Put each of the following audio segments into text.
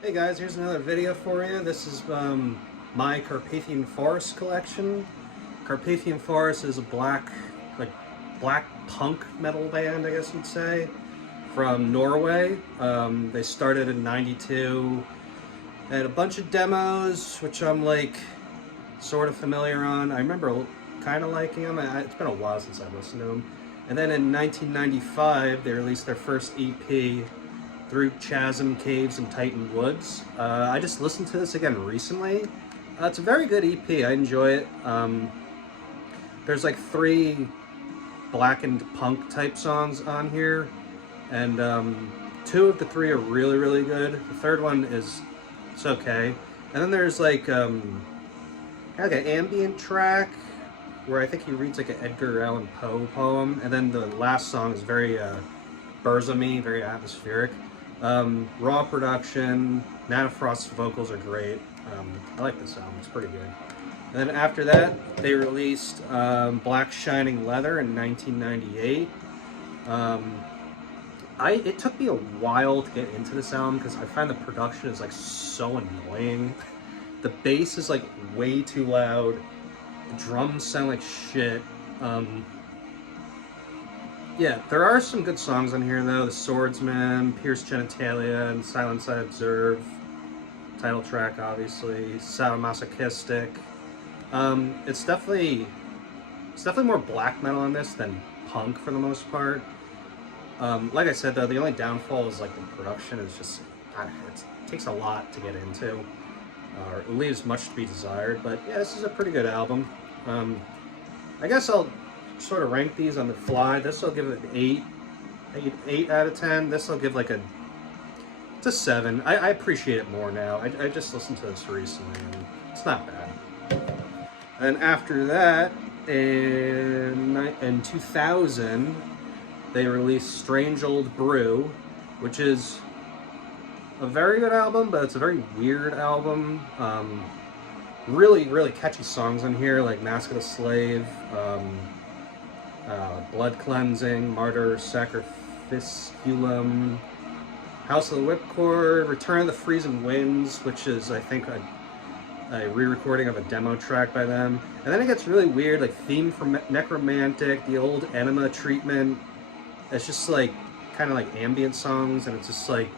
Hey guys, here's another video for you. This is my Carpathian Forest collection. Carpathian Forest is a like black punk metal band, I guess you'd say, from Norway. They started in '92. They had a bunch of demos, which I'm like sort of familiar on. I remember kind of liking them. It's been a while since I listened to them. And then in 1995, they released their first EP, Through Chasm Caves and Titan Woods. I just listened to this again recently. It's a very good EP. I enjoy it. There's like 3 blackened punk type songs on here, and 2 of the 3 are really, really good. The third one it's okay. And then there's like kind of like an ambient track where I think he reads like an Edgar Allan Poe poem, and then the last song is very Burzum-y, very atmospheric. Raw production, Nana Frost's vocals are great. I like this album, it's pretty good. And then after that, they released Black Shining Leather in 1998. It took me a while to get into this album because I find the production is like so annoying. The bass is like way too loud. The drums sound like shit. Yeah, there are some good songs on here though. The Swordsman, Pierce Genitalia, and Silence I Observe. Title track, obviously. Sadomasochistic. It's definitely more black metal on this than punk for the most part. Like I said though, the only downfall is like the production is just it takes a lot to get into, or it leaves much to be desired. But yeah, this is a pretty good album. I guess I'll sort of rank these on the fly. This will give it an 8 out of 10. This will give like it's a 7. I appreciate it more now. I just listened to this recently and it's not bad. And after that, in 2000, they released Strange Old Brew, which is a very good album, but it's a very weird album. Really, really catchy songs on here, like Mask of the Slave, Blood Cleansing, Martyr Sacrificiculum, House of the Whipcord, Return of the Freezing Winds, which is, I think, a re-recording of a demo track by them. And then it gets really weird, like Theme for Necromantic, the old Enema Treatment. It's just like, kind of like ambient songs, and it's just like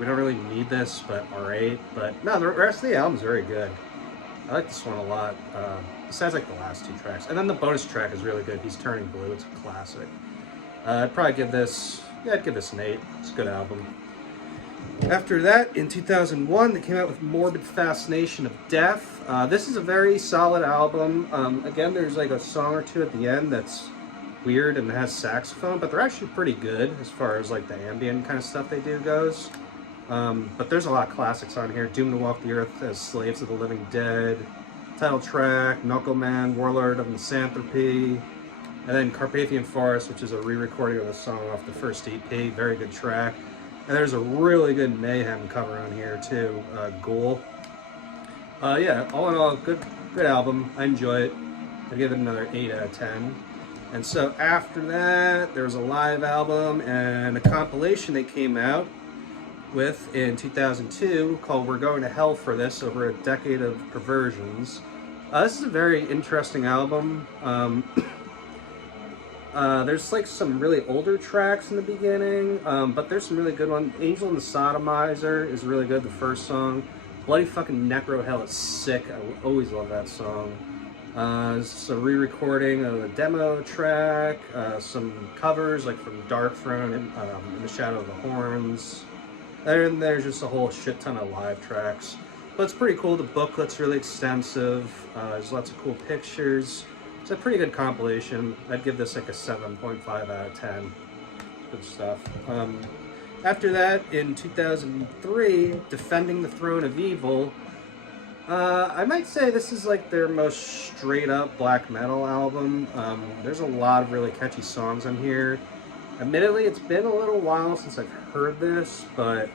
we don't really need this, but alright. But no, the rest of the album's very good. I like this one a lot, besides like the last 2 tracks. And then the bonus track is really good, He's Turning Blue, it's a classic. I'd probably give this, I'd give this an 8. It's a good album. After that, in 2001, they came out with Morbid Fascination of Death. This is a very solid album. Again, there's like a song or 2 at the end that's weird and has saxophone, but they're actually pretty good as far as like the ambient kind of stuff they do goes. But there's a lot of classics on here. Doomed to Walk the Earth as Slaves of the Living Dead, title track, Knuckleman, Warlord of Misanthropy, and then Carpathian Forest, which is a re-recording of a song off the first EP, very good track. And there's a really good Mayhem cover on here too, Ghoul. Yeah, all in all, good album. I enjoy it. I give it another 8 out of 10. And so after that, there was a live album and a compilation that came out with in 2002 called We're Going to Hell for This, over a decade of perversions. This is a very interesting album. There's like some really older tracks in the beginning, but there's some really good ones. Angel and the Sodomizer is really good, the first song. Bloody Fucking Necro Hell is sick. I always love that song. It's a re-recording of a demo track, some covers like from Dark Throne and In the Shadow of the Horns. And there's just a whole shit ton of live tracks. But it's pretty cool. The booklet's really extensive. There's lots of cool pictures. It's a pretty good compilation. I'd give this like a 7.5 out of 10. Good stuff. After that, in 2003, Defending the Throne of Evil. I might say this is like their most straight up black metal album. There's a lot of really catchy songs on here. Admittedly, it's been a little while since I've heard this, but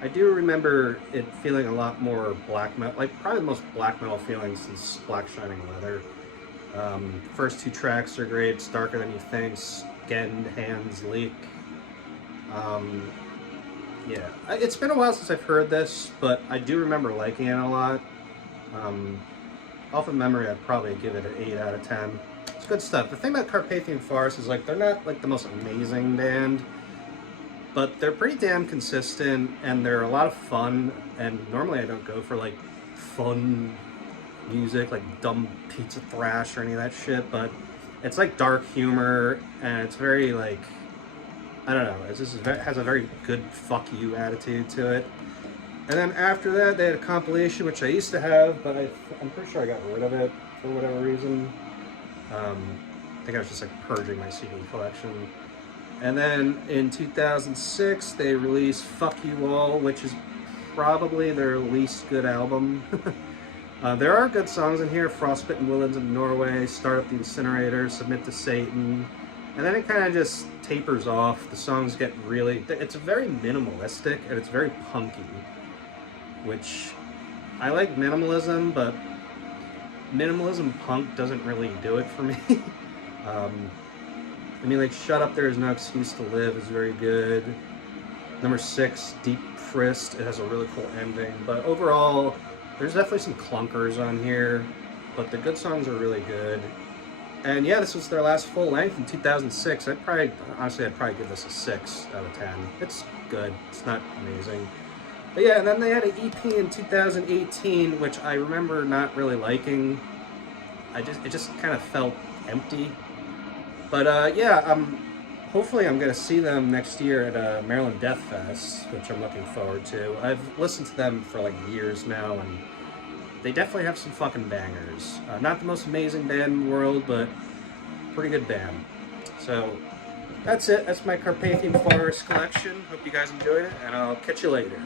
I do remember it feeling a lot more black metal, like probably the most black metal feeling since Black Shining Leather. First 2 tracks are great. It's Darker Than You Think, Skin Hands Leak. Yeah, it's been a while since I've heard this, but I do remember liking it a lot. Off of memory, I'd probably give it an 8 out of 10. It's good stuff. The thing about Carpathian Forest is like they're not like the most amazing band, but they're pretty damn consistent and they're a lot of fun. And normally I don't go for like fun music, like dumb pizza thrash or any of that shit, but it's like dark humor and it's very like, I don't know, has a very good fuck you attitude to it. And then after that, they had a compilation, which I used to have, but I'm pretty sure I got rid of it for whatever reason. I think I was just like purging my CD collection. And then in 2006, they released Fuck You All, which is probably their least good album. There are good songs in here: Frostbitten Woodlands in Norway, Start Up the Incinerator, Submit to Satan. And then it kind of just tapers off. The songs get really, it's very minimalistic and it's very punky, which I like minimalism, but minimalism punk doesn't really do it for me. I mean, like, Shut Up, There Is No Excuse to Live is very good. Number 6, Deep Frist, it has a really cool ending. But overall, there's definitely some clunkers on here, but the good songs are really good. And yeah, this was their last full length in 2006. I'd probably give this a 6 out of 10. It's good. It's not amazing. But yeah, and then they had an EP in 2018, which I remember not really liking. It just kind of felt empty. But yeah, hopefully I'm going to see them next year at Maryland Death Fest, which I'm looking forward to. I've listened to them for like years now, and they definitely have some fucking bangers. Not the most amazing band in the world, but pretty good band. So that's it. That's my Carpathian Forest collection. Hope you guys enjoyed it, and I'll catch you later.